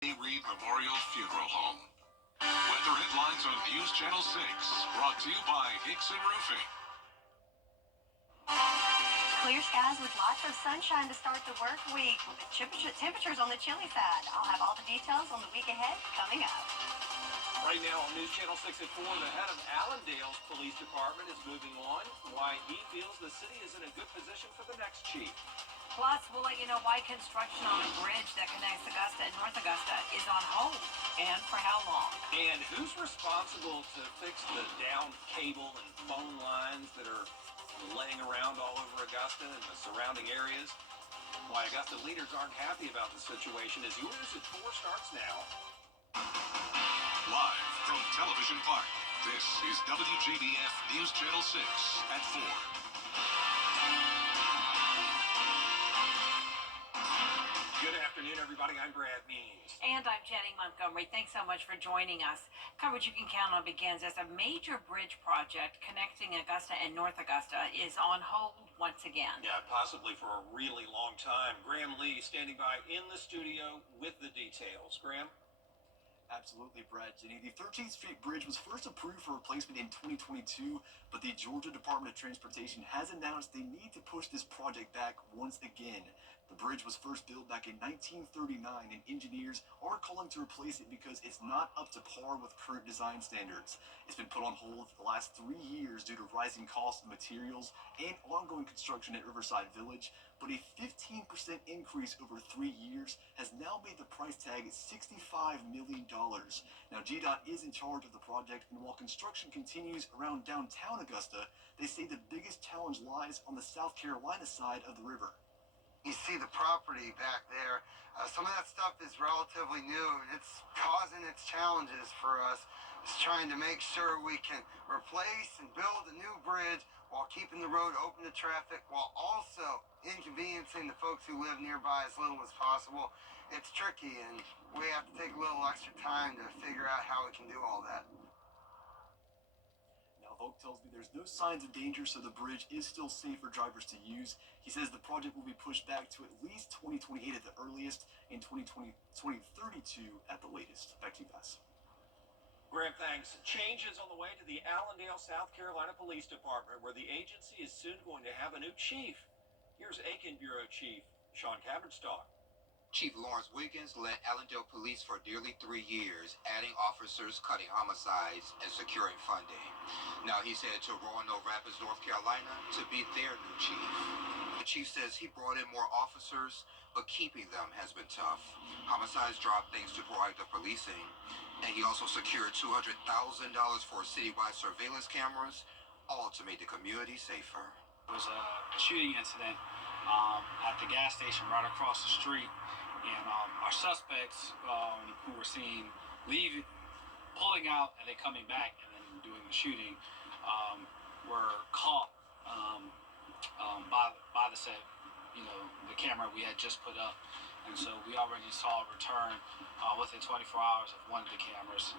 Reed Memorial Funeral Home. Weather headlines on News Channel 6, brought to you by Hickson Roofing. Clear skies with lots of sunshine to start the work week, with the temperatures on the chilly side. I'll have all the details on the week ahead coming up. Right now on News Channel 6 at 4, the head of Allendale's police department is moving on, why he feels the city is in a good position for the next chief. Plus, we'll let you know why construction on a bridge that connects Augusta and North Augusta is on hold, and for how long. And who's responsible to fix the downed cable and phone lines that are laying around all over Augusta and the surrounding areas? Why Augusta leaders aren't happy about the situation is yours at 4 starts now. Live from Television Park, this is WJBF News Channel 6 at 4. Good afternoon, everybody. I'm Brad Means. And I'm Jenny Montgomery. Thanks so much for joining us. Coverage you can count on begins as a major bridge project connecting Augusta and North Augusta is on hold once again. Yeah, possibly for a really long time. Graham Lee standing by in the studio with the details. Graham? Absolutely, Brad. Jenny. The 13th Street Bridge was first approved for replacement in 2022, but the Georgia Department of Transportation has announced they need to push this project back once again. The bridge was first built back in 1939, and engineers are calling to replace it because it's not up to par with current design standards. It's been put on hold for the last 3 years due to rising costs of materials and ongoing construction at Riverside Village, but a 15% increase over 3 years has now made the price tag $65 million. Now, GDOT is in charge of the project, and while construction continues around downtown Augusta, they say the biggest challenge lies on the South Carolina side of the river. You see the property back there. Some of that stuff is relatively new, and it's causing its challenges for us. It's trying to make sure we can replace and build a new bridge while keeping the road open to traffic, while also inconveniencing the folks who live nearby as little as possible. It's tricky, and we have to take a little extra time to figure out how we can do all that. Volk tells me there's no signs of danger, so the bridge is still safe for drivers to use. He says the project will be pushed back to at least 2028 at the earliest and 2032 at the latest. Back to you guys. Graham, thanks. Changes on the way to the Allendale, South Carolina Police Department, where the agency is soon going to have a new chief. Here's Aiken Bureau Chief Sean Cabbage-Stock. Chief Lawrence Wiggins led Allendale Police for nearly 3 years, adding officers, cutting homicides, and securing funding. Now he's headed to Roanoke Rapids, North Carolina, to be their new chief. The chief says he brought in more officers, but keeping them has been tough. Homicides dropped thanks to proactive policing, and he also secured $200,000 for citywide surveillance cameras, all to make the community safer. There was a shooting incident at the gas station right across the street. And our suspects who were seen pulling out and then coming back and then doing the shooting were caught by the set, the camera we had just put up. And so we already saw a return within 24 hours of one of the cameras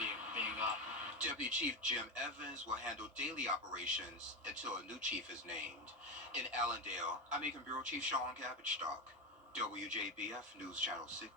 being up. Deputy Chief Jim Evans will handle daily operations until a new chief is named. In Allendale, I'm Aiken Bureau Chief Sean Cabbage-Stock. WJBF News Channel 6.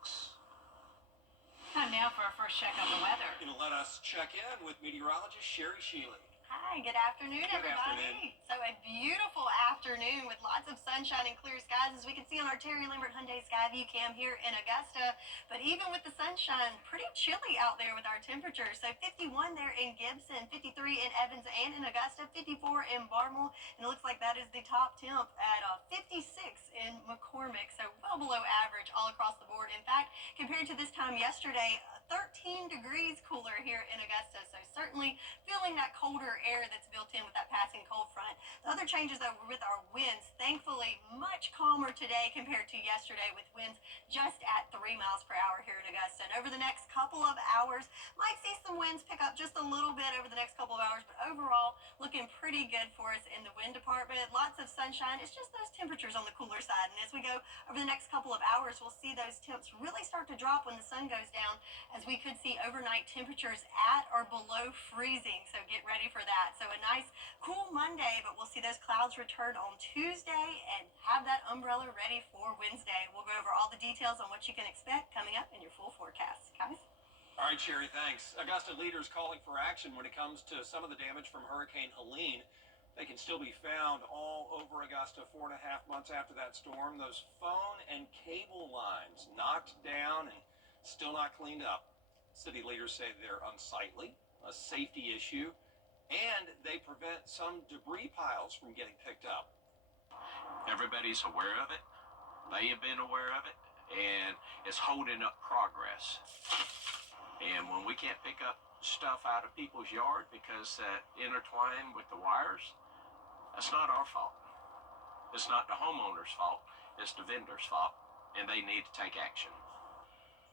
Time now for our first check on the weather. Going to let us check in with meteorologist Sherry Shealy. Hi, good afternoon, everybody. Afternoon. So a beautiful afternoon with lots of sunshine and clear skies, as we can see on our Terry Lambert Hyundai Skyview cam here in Augusta. But even with the sunshine, pretty chilly out there with our temperatures. So 51 there in Gibson, 53 in Evans and in Augusta, 54 in Barmel, and it looks like that is the top temp at 56 in McCormick. So well below average all across the board. In fact, compared to this time yesterday, 13 degrees cooler here in Augusta. So certainly feeling that colder air that's built in with that passing cold front. The other changes, though, were with our winds. Thankfully, much calmer today compared to yesterday, with winds just at 3 miles per hour here in Augusta. And over the next couple of hours, might see some winds pick up just a little bit over the next couple of hours, but overall, looking pretty good for us in the wind department. Lots of sunshine. It's just those temperatures on the cooler side. And as we go over the next couple of hours, we'll see those temps really start to drop when the sun goes down, as we could see overnight temperatures at or below freezing. So get ready for that. So a nice cool Monday, but we'll see those clouds return on Tuesday and have that umbrella ready for Wednesday. We'll go over all the details on what you can expect coming up in your full forecast. Guys? All right, Sherry, thanks. Augusta leaders calling for action when it comes to some of the damage from Hurricane Helene. They can still be found all over Augusta 4.5 months after that storm. Those phone and cable lines knocked down and still not cleaned up. City leaders say they're unsightly, a safety issue, and they prevent some debris piles from getting picked up. Everybody's aware of it. They have been aware of it, and it's holding up progress. And when we can't pick up stuff out of people's yard because intertwined with the wires, that's not our fault. It's not the homeowner's fault. It's the vendor's fault, and they need to take action.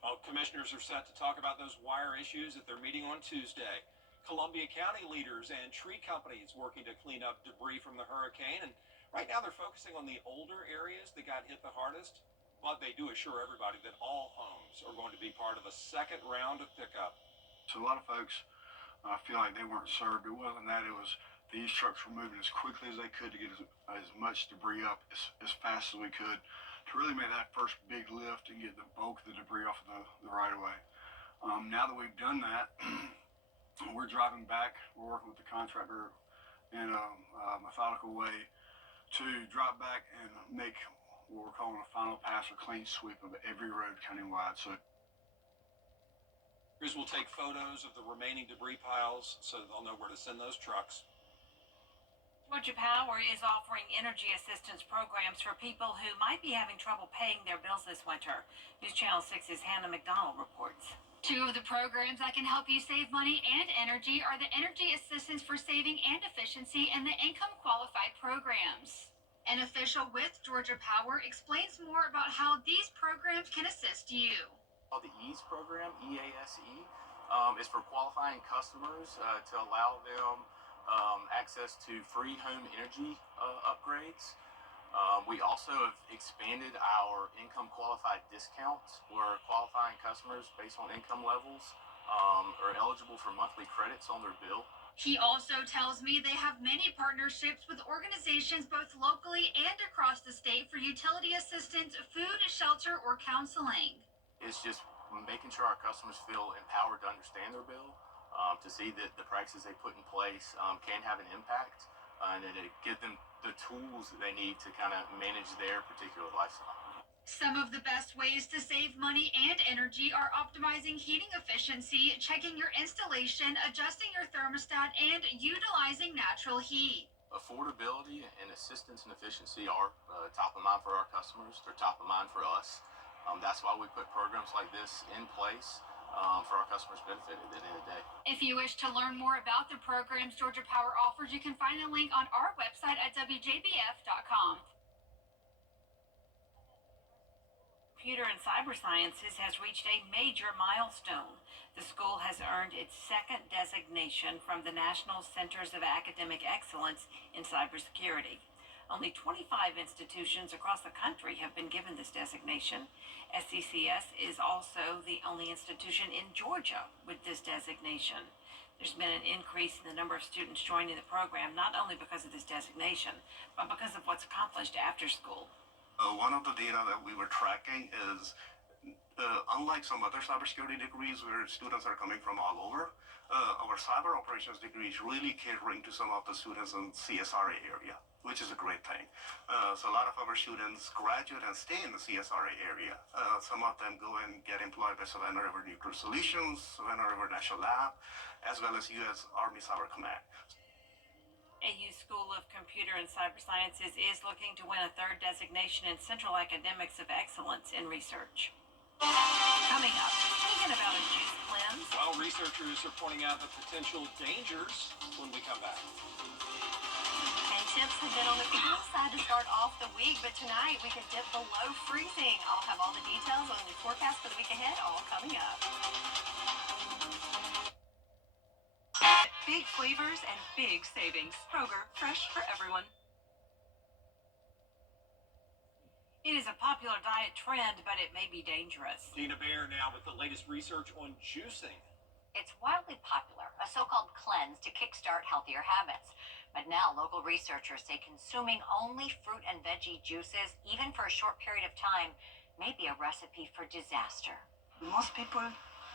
Well, commissioners are set to talk about those wire issues at their meeting on Tuesday. Columbia County leaders and tree companies working to clean up debris from the hurricane, and right now they're focusing on the older areas that got hit the hardest. But they do assure everybody that all homes are going to be part of a second round of pickup. So a lot of folks feel like they weren't served. It wasn't that. It was these trucks were moving as quickly as they could to get as much debris up as fast as we could to really make that first big lift and get the bulk of the debris off of the right-of-way. Now that we've done that, we're driving back. We're working with the contractor in a methodical way to drop back and make what we're calling a final pass or clean sweep of every road countywide. So crews will take photos of the remaining debris piles so they'll know where to send those trucks. Georgia Power is offering energy assistance programs for people who might be having trouble paying their bills this winter. News Channel 6's Hannah McDonald reports. Two of the programs that can help you save money and energy are the Energy Assistance for Saving and Efficiency and the Income Qualified programs. An official with Georgia Power explains more about how these programs can assist you. The EASE program, EASE, is for qualifying customers to allow them access to free home energy upgrades. We also have expanded our income qualified discounts where qualifying customers based on income levels are eligible for monthly credits on their bill. He also tells me they have many partnerships with organizations both locally and across the state for utility assistance, food, shelter, or counseling. It's just making sure our customers feel empowered to understand their bill, to see that the practices they put in place can have an impact, and to give them the tools that they need to kind of manage their particular lifestyle. Some of the best ways to save money and energy are optimizing heating efficiency, checking your installation, adjusting your thermostat, and utilizing natural heat. Affordability and assistance and efficiency are top of mind for our customers. They're top of mind for us. That's why we put programs like this in place for our customers' benefit at the end of the day. If you wish to learn more about the programs Georgia Power offers, you can find a link on our website at WJBF.com. Computer and Cyber Sciences has reached a major milestone. The school has earned its second designation from the National Centers of Academic Excellence in Cybersecurity. Only 25 institutions across the country have been given this designation. SCCS is also the only institution in Georgia with this designation. There's been an increase in the number of students joining the program, not only because of this designation, but because of what's accomplished after school. One of the data that we were tracking is, unlike some other cybersecurity degrees where students are coming from all over, our cyber operations degree is really catering to some of the students in CSRA area, which is a great thing. So a lot of our students graduate and stay in the CSRA area. Some of them go and get employed by Savannah River Nuclear Solutions, Savannah River National Lab, as well as U.S. Army Cyber Command. AU School of Computer and Cyber Sciences is looking to win a third designation in Central Academics of Excellence in Research. Coming up, thinking about a juice cleanse? Well, researchers are pointing out the potential dangers when we come back. And temps have been on the cool side to start off the week, but tonight we could dip below freezing. I'll have all the details on the forecast for the week ahead, all coming up. Big flavors and big savings. Kroger, fresh for everyone. It is a popular diet trend, but it may be dangerous. Dina Bear now with the latest research on juicing. It's wildly popular, a so-called cleanse to kickstart healthier habits. But now local researchers say consuming only fruit and veggie juices, even for a short period of time, may be a recipe for disaster. Most people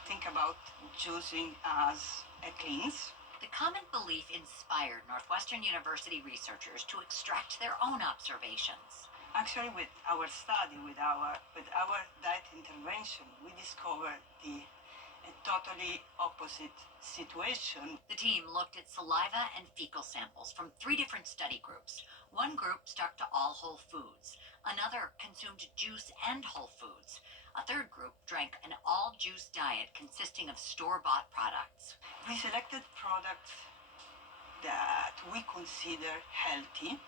think about juicing as a cleanse. The common belief inspired Northwestern University researchers to extract their own observations. Actually, with our study, with our diet intervention, we discovered a totally opposite situation. The team looked at saliva and fecal samples from 3 different study groups. One group stuck to all whole foods. Another consumed juice and whole foods. A third group drank an all-juice diet consisting of store-bought products. We selected products that we consider healthy,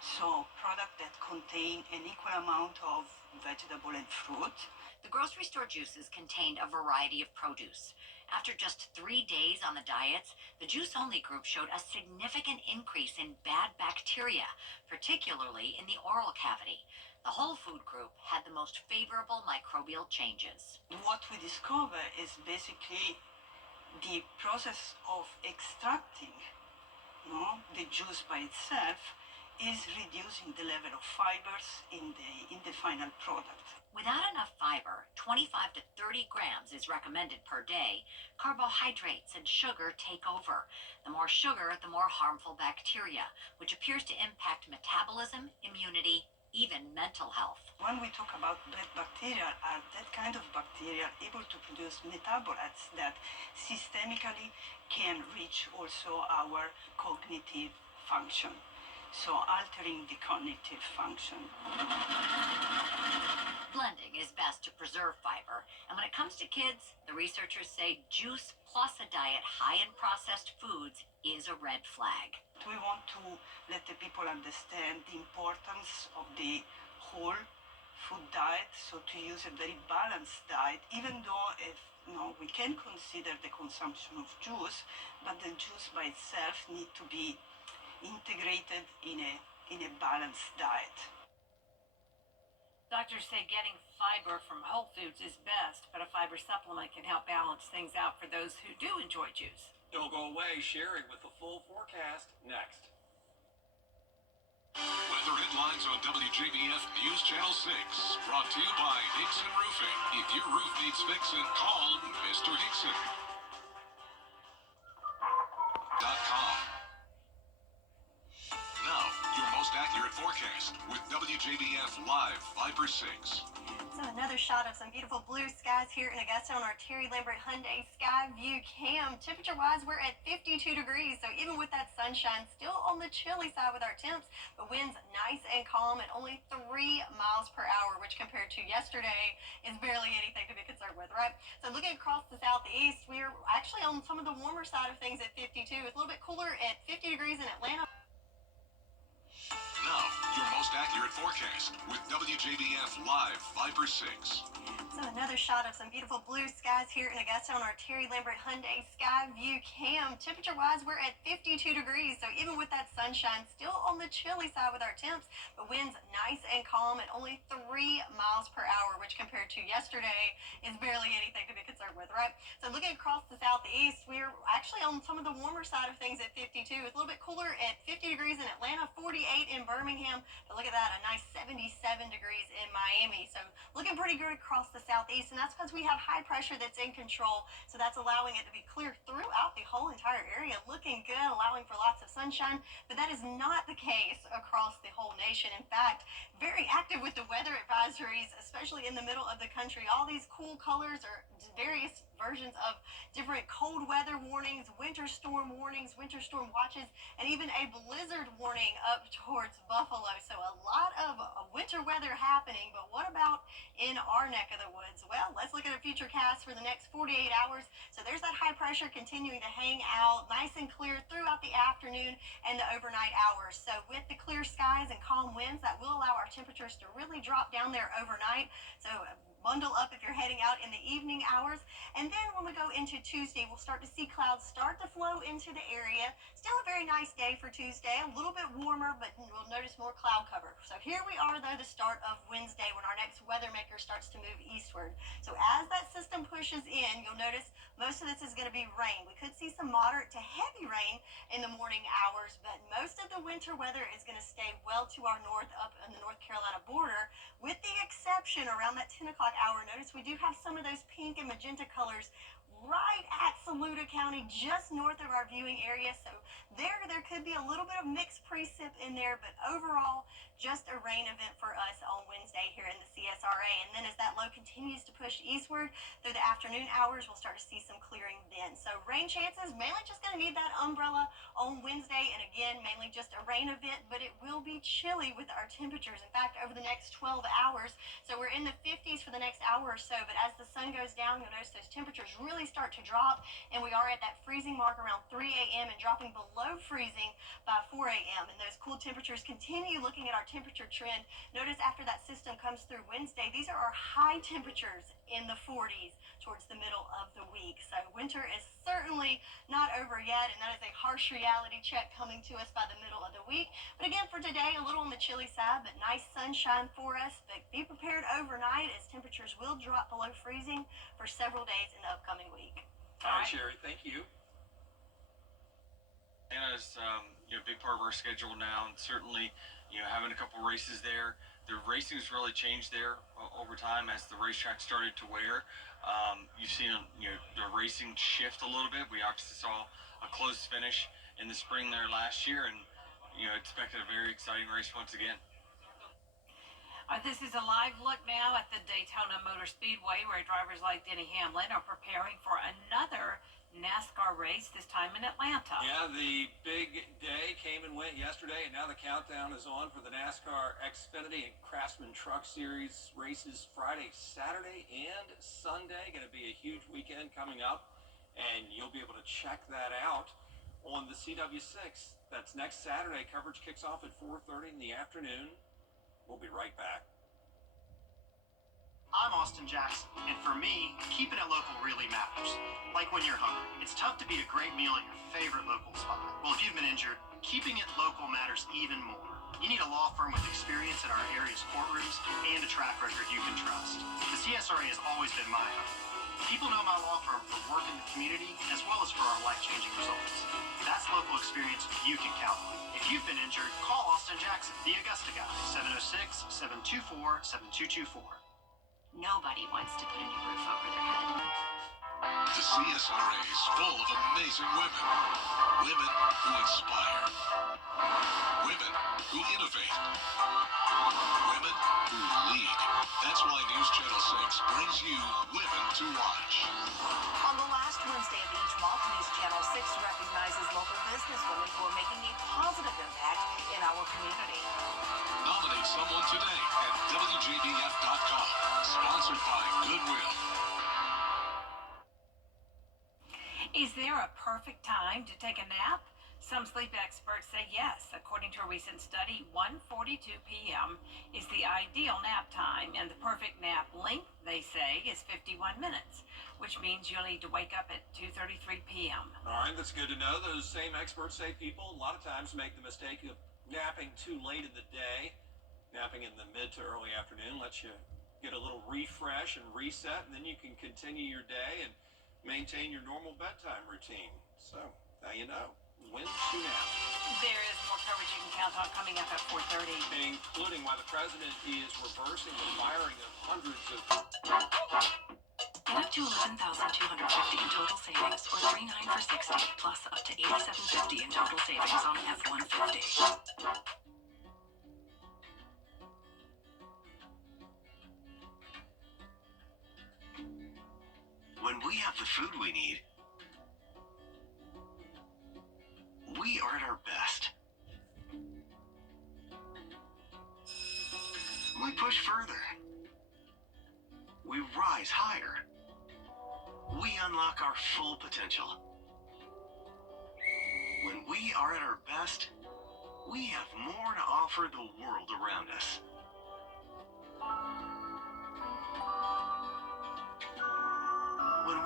so products that contain an equal amount of vegetable and fruit. The grocery store juices contained a variety of produce. After just 3 days on the diets, the juice-only group showed a significant increase in bad bacteria, particularly in the oral cavity. The whole food group had the most favorable microbial changes. What we discover is basically the process of extracting, the juice by itself is reducing the level of fibers in the final product. Without enough fiber, 25 to 30 grams is recommended per day. Carbohydrates and sugar take over. The more sugar, the more harmful bacteria, which appears to impact metabolism, immunity, even mental health. When we talk about bad bacteria, are that kind of bacteria able to produce metabolites that systemically can reach also our cognitive function, so altering the cognitive function. Blending is best to preserve fiber, and when it comes to kids, the researchers say juice plus a diet high in processed foods is a red flag. We want to let the people understand the importance of the whole food diet, so to use a very balanced diet, even though we can consider the consumption of juice, but the juice by itself need to be integrated in a balanced diet. Doctors say getting fiber from whole foods is best, but a fiber supplement can help balance things out for those who do enjoy juice. Don't go away, Sherry with the full forecast next. Weather headlines on WJBF News Channel 6. Brought to you by Hickson Roofing. If your roof needs fixing, call Mr. Hickson. .com. Now, your most accurate forecast with WJBF Live 5/6. So another shot of some beautiful blue skies here in Augusta on our Terry Lambert Hyundai Sky View Cam. Temperature-wise, we're at 52 degrees, so even with that sunshine, still on the chilly side with our temps, but winds nice and calm at only 3 miles per hour, which compared to yesterday is barely anything to be concerned with, right? So looking across the southeast, we're actually on some of the warmer side of things at 52. It's a little bit cooler at 50 degrees in Atlanta. Now, your most accurate forecast with WJBF Live 5/6. So another shot of some beautiful blue skies here in Augusta on our Terry Lambert Hyundai Sky View Cam. Temperature-wise, we're at 52 degrees, so even with that sunshine, still on the chilly side with our temps, but winds nice and calm at only 3 miles per hour, which compared to yesterday is barely anything to be concerned with, right? So looking across the southeast, we're actually on some of the warmer side of things at 52. It's a little bit cooler at 50 degrees in Atlanta, 48 in Birmingham, but look at that, a nice 77 degrees in Miami. So looking pretty good across the southeast, and that's because we have high pressure that's in control, so that's allowing it to be clear throughout the whole entire area, looking good, allowing for lots of sunshine, but that is not the case across the whole nation. In fact, very active with the weather advisories, especially in the middle of the country. All these cool colors are various versions of different cold weather warnings, winter storm warnings, winter storm watches, and even a blizzard warning up towards Buffalo. So a lot of winter weather happening, but what about in our neck of the woods? Well, let's look at a future cast for the next 48 hours. So there's that high pressure continuing to hang out nice and clear throughout the afternoon and the overnight hours. So with the clear skies and calm winds, that will allow our temperatures to really drop down there overnight. So bundle up if you're heading out in the evening hours. And then when we go into Tuesday, we'll start to see clouds start to flow into the area. Still a very nice day for Tuesday, a little bit warmer, but we'll notice more cloud cover. So here we are, though, the start of Wednesday when our next weather maker starts to move eastward. So as that system pushes in, you'll notice most of this is going to be rain. We could see some moderate to heavy rain in the morning hours, but most of the winter weather is going to stay well to our north up on the North Carolina border, with the exception around that 10 o'clock hour. Notice we do have some of those pink and magenta colors right at Saluda County, just north of our viewing area. So there could be a little bit of mixed precip in there, but overall, just a rain event for us on Wednesday here in the CSRA. And then as that low continues to push eastward through the afternoon hours, we'll start to see some clearing then. So rain chances, mainly just going to need that umbrella on Wednesday. And again, mainly just a rain event, but it will be chilly with our temperatures. In fact, over the next 12 hours, so we're in the 50s for the next hour or so, but as the sun goes down, you'll notice those temperatures really start to drop, and we are at that freezing mark around 3 a.m. and dropping below freezing by 4 a.m. And those cool temperatures continue. Looking at our temperature trend, notice after that system comes through Wednesday, these are our high temperatures in the 40s towards the middle of the week. So winter is certainly not over yet, and that is a harsh reality check coming to us by the middle of the week. But again, for today, a little on the chilly side, but nice sunshine for us. But be prepared overnight as temperatures will drop below freezing for several days in the upcoming week. All right, Sherry, thank you. Atlanta's a big part of our schedule now, and certainly having a couple races there. The racing's really changed there over time as the racetrack started to wear. You've seen the racing shift a little bit. We obviously saw a close finish in the spring there last year, and expected a very exciting race once again. This is a live look now at the Daytona Motor Speedway, where drivers like Denny Hamlin are preparing for another NASCAR race, this time in Atlanta. Yeah, the big day came and went yesterday, and now the countdown is on for the NASCAR Xfinity and Craftsman Truck Series races Friday, Saturday, and Sunday. Going to be a huge weekend coming up, and you'll be able to check that out on the CW6. That's next Saturday. Coverage kicks off at 4:30 in the afternoon. We'll be right back. I'm Austin Jackson, and for me, keeping it local really matters. Like when you're hungry, it's tough to beat a great meal at your favorite local spot. Well, if you've been injured, keeping it local matters even more. You need a law firm with experience in our area's courtrooms and a track record you can trust. The CSRA has always been my home. People know my law firm for work in the community as well as for our life-changing results. That's local experience you can count on. If you've been injured, call Austin Jackson, the Augusta guy, 706-724-7224. Nobody wants to put a new roof over their head. The CSRA is full of amazing women. Women who inspire. Women who innovate. Women who lead. That's why News Channel 6 brings you Women to Watch. On the last Wednesday of each month, News Channel 6 recognizes local businesswomen who are making a positive impact in our community. Nominate someone today at WJBF.com. Sponsored by Goodwill. Is there a perfect time to take a nap? Some sleep experts say yes. According to a recent study, 1:42 p.m. is the ideal nap time, and the perfect nap length, they say, is 51 minutes, which means you'll need to wake up at 2:33 p.m. All right, that's good to know. Those same experts say people a lot of times make the mistake of napping too late in the day. Napping in the mid to early afternoon lets you get a little refresh and reset, and then you can continue your day and maintain your normal bedtime routine. So, now you know. When to nap. There is more coverage you can count on coming up at 4:30. Including why the president is reversing the firing of hundreds of... Get up to $11,250 in total savings, or $39 for 60, plus up to $87.50 in total savings on F-150. When we have the food we need, we are at our best. We push further. We rise higher. We unlock our full potential. When we are at our best, we have more to offer the world around us.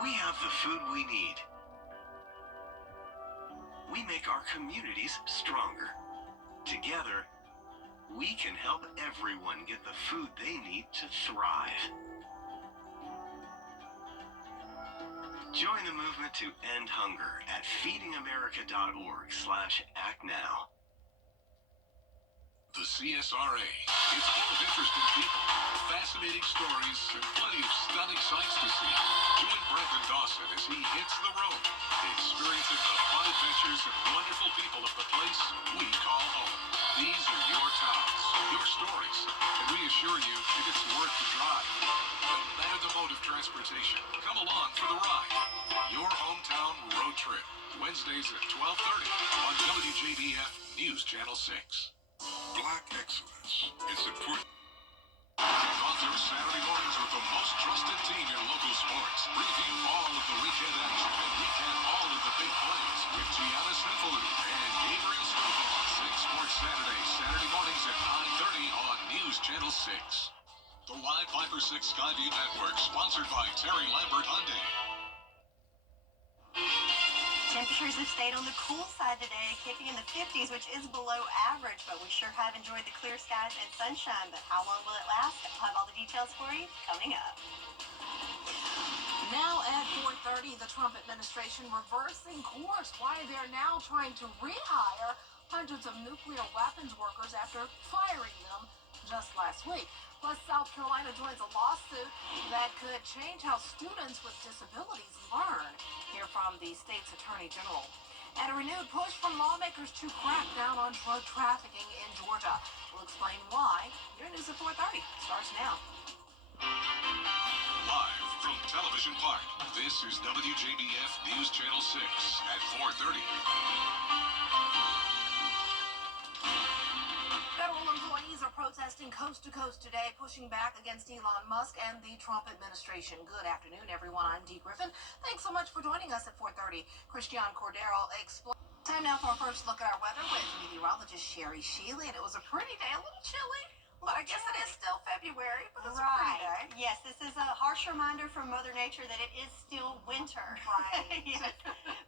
We have the food we need. We make our communities stronger. Together, we can help everyone get the food they need to thrive. Join the movement to end hunger at feedingamerica.org/actnow. The CSRA. It's full of interesting people, fascinating stories, and plenty of stunning sights to see. Join Brendan Dawson as he hits the road, experiencing the fun adventures and wonderful people of the place we call home. These are your towns, your stories, and we assure you it's worth the drive. No matter the mode of transportation, come along for the ride. Your hometown road trip, Wednesdays at 12:30 on WJBF News Channel 6. Black excellence. It's important. Kick off your Saturday mornings with the most trusted team in local sports. Preview all of the weekend action and recap all of the big plays with Gianna Senfalou and Gabriel Scoble on 6 Sports Saturday, Saturday mornings at 9:30 on News Channel 6. The Live 5 for 6 Skyview Network, sponsored by Terry Lambert Hyundai. Temperatures have stayed on the cool side today, kicking in the 50s, which is below average, but we sure have enjoyed the clear skies and sunshine. But how long will it last? I'll have all the details for you coming up. Now at 4:30, the Trump administration reversing course. Why they're now trying to rehire hundreds of nuclear weapons workers after firing them just last week. Plus, South Carolina joins a lawsuit that could change how students with disabilities learn. Hear from the state's attorney general. And a renewed push from lawmakers to crack down on drug trafficking in Georgia. We'll explain why. Your news at 4:30 starts now. Live from Television Park, this is WJBF News Channel 6 at 4:30. Federal employees are protesting coast to coast today, pushing back against Elon Musk and the Trump administration. Good afternoon, everyone. I'm Dee Griffin. Thanks so much for joining us at 4:30. Christian Cordero explains. Time now for our first look at our weather with meteorologist Sherry Sheely. And it was a pretty day, a little chilly, but I guess it is still February, but it's a pretty day. Yes, this is a harsh reminder from Mother Nature that it is still winter. Right. Yes.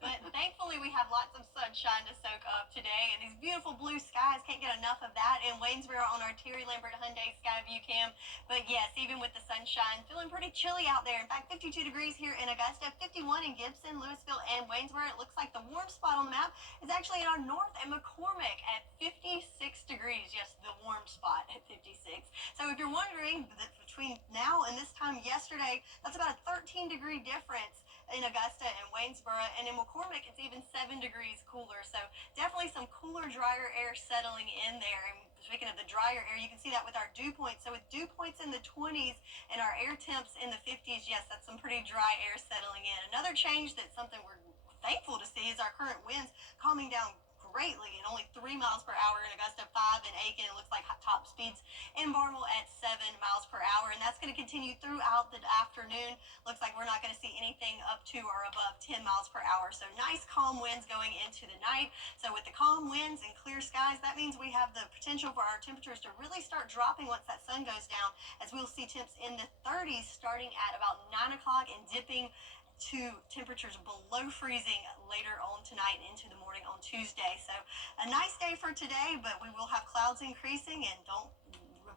But thankfully we have lots of sunshine to soak up today, and these beautiful blue skies, can't get enough of that in Waynesboro on our Terry Lambert Hyundai Skyview Cam. But yes, even with the sunshine, feeling pretty chilly out there. In fact, 52 degrees here in Augusta, 51 in Gibson, Louisville, and Waynesboro. It looks like the warm spot on the map is actually in our north at McCormick at 56 degrees. Yes, the warm spot at 56. So if you're wondering, that between now and this time yesterday, that's about a 13-degree difference in Augusta and Waynesboro, and in McCormick it's even 7 degrees cooler. So definitely some cooler, drier air settling in there. And speaking of the drier air, you can see that with our dew points. So with dew points in the 20s and our air temps in the 50s, yes, that's some pretty dry air settling in. Another change that's something we're thankful to see is our current winds calming down greatly at only 3 miles per hour in Augusta, 5 in Aiken. It looks like top speeds in Barnwell at 7 miles per hour, and that's going to continue throughout the afternoon. Looks like we're not going to see anything up to or above 10 miles per hour. So nice calm winds going into the night. So with the calm winds and clear skies, that means we have the potential for our temperatures to really start dropping once that sun goes down, as we'll see temps in the 30s starting at about 9 o'clock and dipping to temperatures below freezing later on tonight and into the morning on Tuesday. So a nice day for today, but we will have clouds increasing, and don't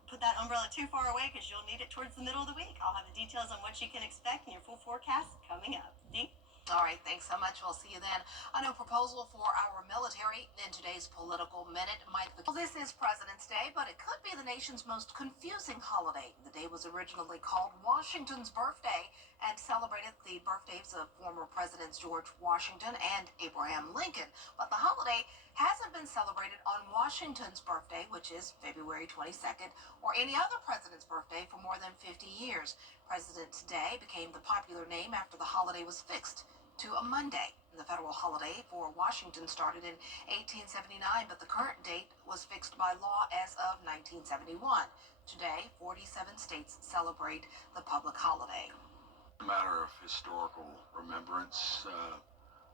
put that umbrella too far away because you'll need it towards the middle of the week. I'll have the details on what you can expect in your full forecast coming up. Dee? All right, thanks so much. We'll see you then. A new proposal for our military in today's Political Minute. Well, this is President's Day, but it could be the nation's most confusing holiday. The day was originally called Washington's Birthday and celebrated the birthdays of former Presidents George Washington and Abraham Lincoln. But the holiday hasn't been celebrated on Washington's birthday, which is February 22nd, or any other president's birthday for more than 50 years. President's Day became the popular name after the holiday was fixed to a Monday. The federal holiday for Washington started in 1879, but the current date was fixed by law as of 1971. Today, 47 states celebrate the public holiday. A matter of historical remembrance,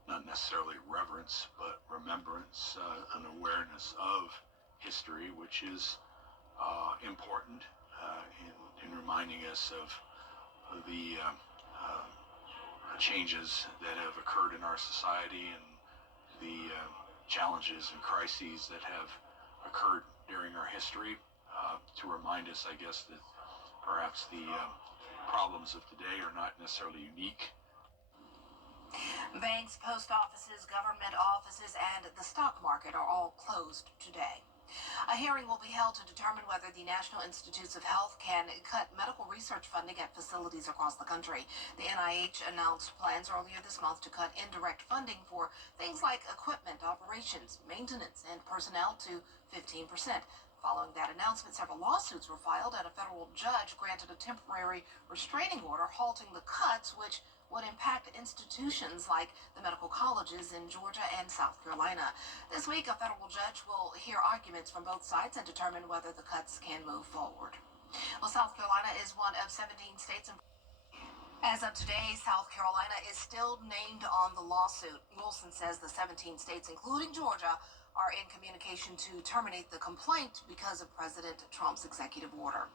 not necessarily reverence, but remembrance, an awareness of history, which is important in reminding us of the changes that have occurred in our society and the challenges and crises that have occurred during our history to remind us, I guess, that perhaps the problems of today are not necessarily unique. Banks, post offices, government offices, and the stock market are all closed today. A hearing will be held to determine whether the National Institutes of Health can cut medical research funding at facilities across the country. The NIH announced plans earlier this month to cut indirect funding for things like equipment, operations, maintenance, and personnel to 15%. Following that announcement, several lawsuits were filed, and a federal judge granted a temporary restraining order halting the cuts, which would impact institutions like the medical colleges in Georgia and South Carolina. This week, a federal judge will hear arguments from both sides and determine whether the cuts can move forward. Well, South Carolina is one of 17 states. As of today, South Carolina is still named on the lawsuit. Wilson says the 17 states, including Georgia, are in communication to terminate the complaint because of President Trump's executive order.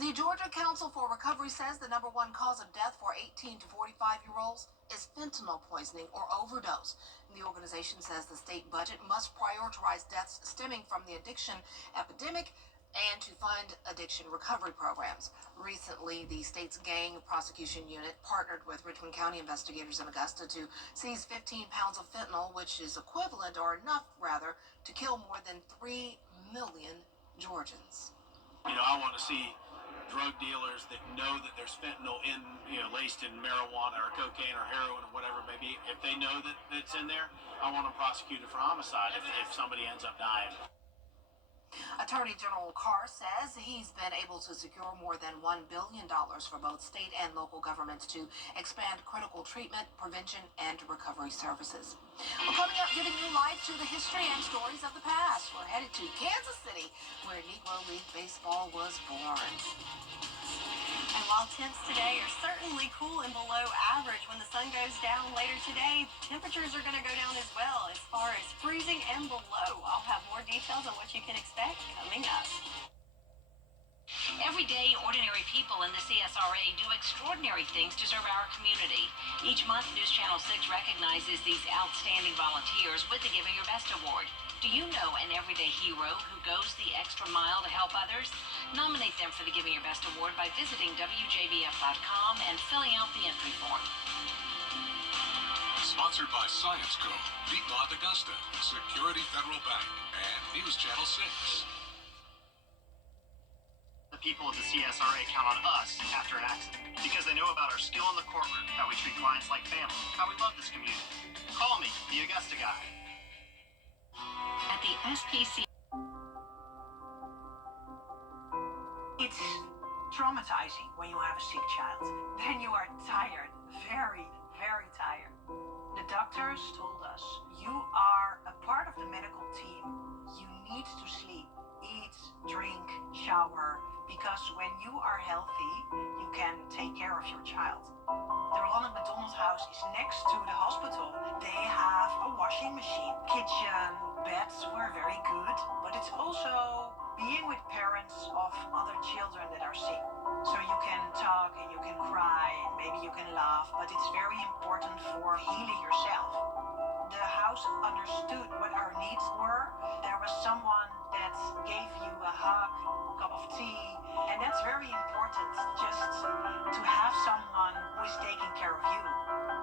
The Georgia Council for Recovery says the number one cause of death for 18 to 45-year-olds is fentanyl poisoning or overdose. The organization says the state budget must prioritize deaths stemming from the addiction epidemic and to fund addiction recovery programs. Recently, the state's gang prosecution unit partnered with Richmond County investigators in Augusta to seize 15 pounds of fentanyl, which is equivalent, or enough rather, to kill more than 3 million Georgians. You know, I want to see drug dealers that know that there's fentanyl in, laced in marijuana or cocaine or heroin or whatever it may be. If they know that it's in there, I want them prosecuted for homicide if somebody ends up dying. Attorney General Carr says he's been able to secure more than $1 billion for both state and local governments to expand critical treatment, prevention, and recovery services. Well, coming up, giving new life to the history and stories of the past. We're headed to Kansas City, where Negro League Baseball was born. And while temps today are certainly cool and below average, when the sun goes down later today, temperatures are going to go down as well, as far as freezing and below. I'll have more details on what you can expect coming up. Every day, ordinary people in the CSRA do extraordinary things to serve our community. Each month, News Channel 6 recognizes these outstanding volunteers with the Giving Your Best Award. Do you know an everyday hero who goes the extra mile to help others? Nominate them for the Giving Your Best Award by visiting WJBF.com and filling out the entry form. Sponsored by Science Co., Piedmont Augusta, Security Federal Bank, and News Channel 6. The people of the CSRA count on us after an accident because they know about our skill in the courtroom, how we treat clients like family, how we love this community. Call me, the Augusta guy. At the SPC. It's traumatizing when you have a sick child. Then you are tired, very, very tired. The doctors told us, you are a part of the medical team. You need to sleep, eat, drink, shower, because when you are healthy, you can take care of your child. The Ronald McDonald House is next to the hospital. They have a washing machine, kitchen, beds were very good, but it's also being with parents of other children that are sick. So you can talk and you can cry and maybe you can laugh, but it's very important for healing yourself. The house understood what our needs were. There was someone that gave you a hug, a cup of tea, and that's very important, just to have someone who is taking care of you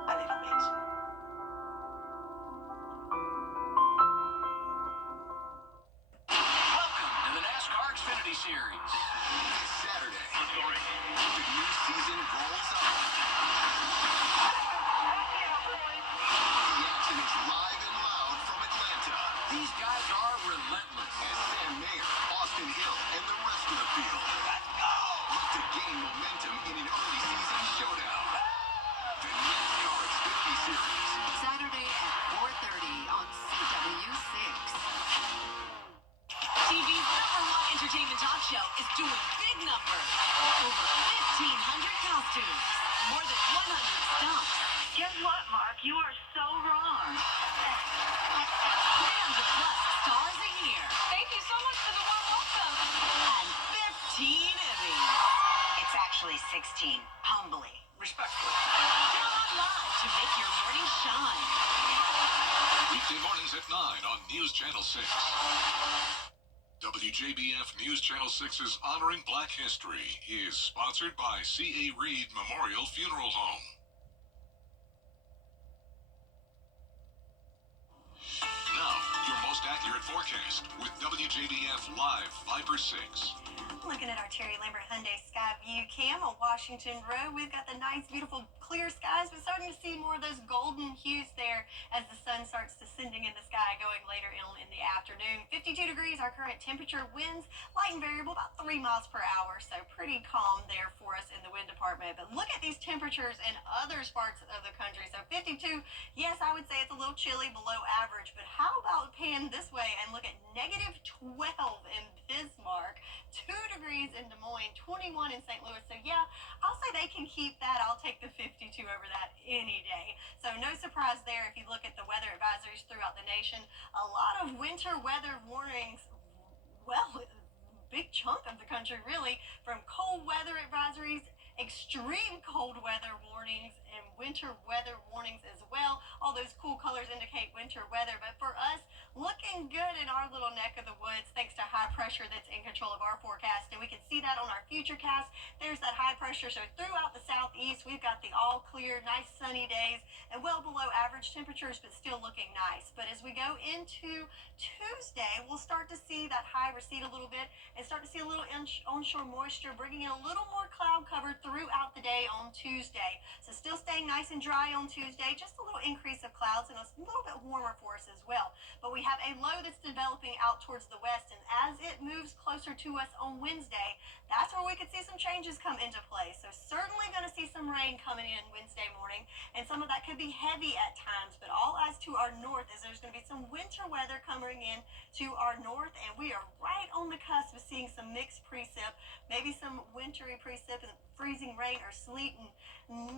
a little bit. Welcome to the NASCAR Xfinity Series. This Saturday, the new season rolls on. The action is live and loud from Atlanta. These guys are relentless. As Sam Mayer, Austin Hill, and the rest of the field. Let's go! Look to gain momentum in an early season showdown. The NASCAR Xfinity Series. Saturday at 4:30 on CW6. TV's #1 entertainment talk show is doing big numbers. Over 1,500 costumes. More than 100 stunts. Guess what, Mark? You are so wrong. 300+ stars a year. Thank you so much for the warm welcome. And 15 Emmys. It's actually 16, humbly. Respectfully. Tune on live to shine. Weekday mornings at 9 on News Channel 6. WJBF News Channel 6's Honoring Black History is sponsored by C.A. Reed Memorial Funeral Home. Now, your most accurate forecast with WJBF Live Viper 6. Looking at our Terry Lambert Hyundai Skyview cam on Washington Road, we've got the nice, beautiful, clear skies, but starting to see more of those golden hues there as the sun starts descending in the sky going later in the afternoon. 52 degrees, our current temperature, winds light and variable, about 3 miles per hour, so pretty calm there for us in the wind department. But look at these temperatures in other parts of the country. So 52, yes, I would say it's a little chilly, below average, but how about pan this way and look at negative 12 in Bismarck, 2 degrees in Des Moines, 21 in St. Louis. So yeah, I'll say they can keep that. I'll take the 52 over that any day. So no surprise there if you look at the weather advisories throughout the nation. A lot of winter weather warnings, well, big chunk of the country really, from cold weather advisories, extreme cold weather warnings, and winter weather warnings as well. All those cool colors indicate winter weather, but for us, looking good in our little neck of the woods thanks to high pressure that's in control of our forecast, and we can see that on our future cast. There's that high pressure, so throughout the southeast, we've got the all clear, nice sunny days, and well below average temperatures, but still looking nice. But as we go into Tuesday, we'll start to see that high recede a little bit and start to see a little onshore moisture, bringing in a little more cloud cover throughout the day on Tuesday. So still staying nice and dry on Tuesday, just a little increase of clouds and a little bit warmer for us as well. But we have a low that's developing out towards the west, and as it moves closer to us on Wednesday, that's where we could see some changes come into play. So certainly going to see some rain coming in Wednesday morning, and some of that could be heavy at times, but all eyes to our north as there's going to be some winter weather coming in to our north, and we are right on the cusp of seeing some mixed precip, maybe some wintry precip and freezing rain or sleet, and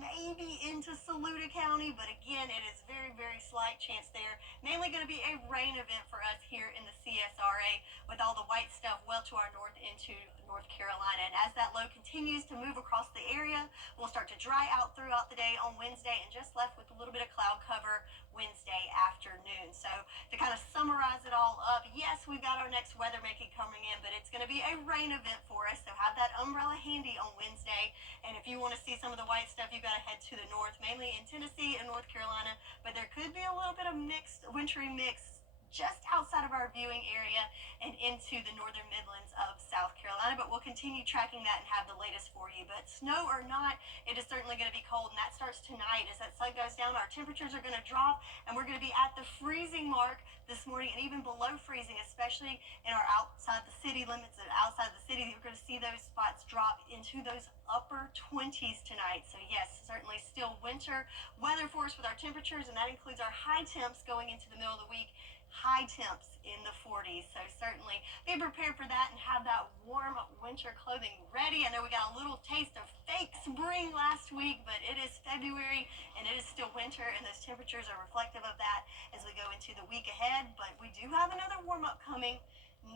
maybe into Saluda County, but again, it is very, very slight chance there. Mainly going to be a rain event for us here in the CSRA with all the white stuff well to our north into North Carolina. And as that low continues to move across the area, we'll start to dry out throughout the day on Wednesday and just left with a little bit of cloud cover Wednesday afternoon. So to kind of summarize it all up, yes, we've got our next weather making coming in, but it's going to be a rain event for us. So have that umbrella handy on Wednesday. And if you want to see some of the white stuff, you've got to head to the north, mainly in Tennessee and North Carolina. But there could be a little bit of mixed, wintry mix just outside of our viewing area and into the northern Midlands of South Carolina, but we'll continue tracking that and have the latest for you. But snow or not, it is certainly going to be cold, and that starts tonight. As that sun goes down, our temperatures are going to drop, and we're going to be at the freezing mark this morning and even below freezing, especially in our outside the city limits and outside the city. You're going to see those spots drop into those upper 20s tonight. So yes, certainly still winter weather for us with our temperatures, and that includes our high temps going into the middle of the week. High temps in the 40s, so certainly be prepared for that and have that warm winter clothing ready. I know we got a little taste of fake spring last week, but it is February and it is still winter, and those temperatures are reflective of that as we go into the week ahead. But we do have another warm-up coming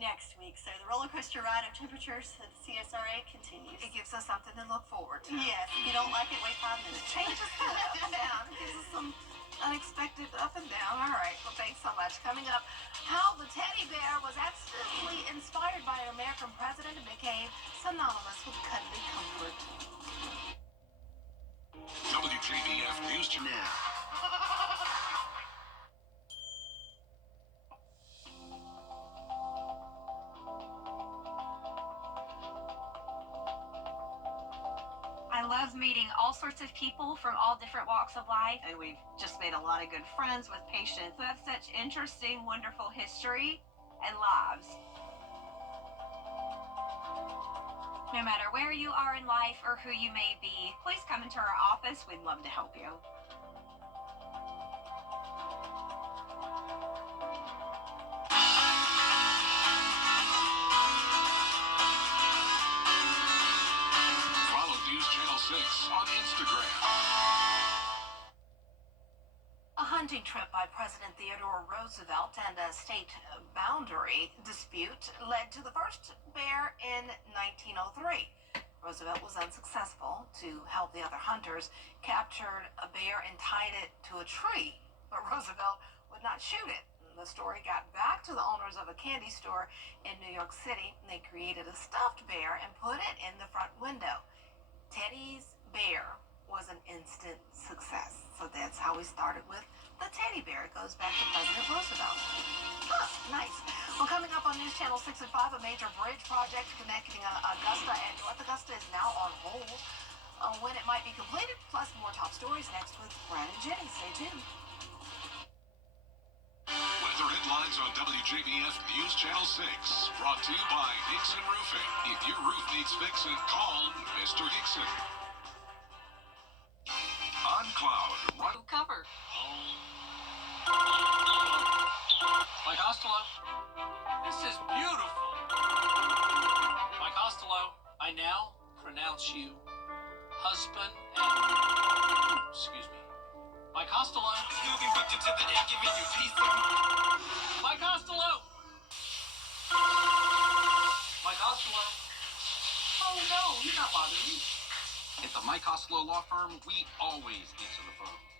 next week, so the roller coaster ride of temperatures at the CSRA continues. It gives us something to look forward to. Yes, if you don't like it, wait 5 minutes. Changes up and down. It gives us some unexpected up and down. All right, well, thanks so much. Coming up, how the teddy bear was accidentally inspired by an American president and became synonymous with cuddly comfort. WJBF News Channel. I love meeting all sorts of people from all different walks of life. And we've just made a lot of good friends with patients who have such interesting, wonderful history and lives. No matter where you are in life or who you may be, please come into our office. We'd love to help you. On Instagram. A hunting trip by President Theodore Roosevelt and a state boundary dispute led to the first bear in 1903. Roosevelt was unsuccessful to help the other hunters, captured a bear and tied it to a tree, but Roosevelt would not shoot it. The story got back to the owners of a candy store in New York City, and they created a stuffed bear and put it in the front window. Teddy's bear was an instant success. So that's how we started with the teddy bear. It goes back to President Roosevelt. Huh, nice. Well, coming up on News Channel 6 and 5, a major bridge project connecting Augusta and North Augusta is now on hold. When it might be completed, plus more top stories next with Brad and Jenny. Stay tuned. Weather headlines on WJBF News Channel 6. Brought to you by Hickson Roofing. If your roof needs fixing, call Mr. Hickson. On Cloud. Cover. Mike Costello. This is beautiful. Mike Costello, I now pronounce you husband and... excuse me. Mike Costello. You'll be booked into the air giving you peace of mind. Mike Costello. Mike Costello. Oh no, you're not bothering me. At the Mike Costello Law Firm, we always answer the phone.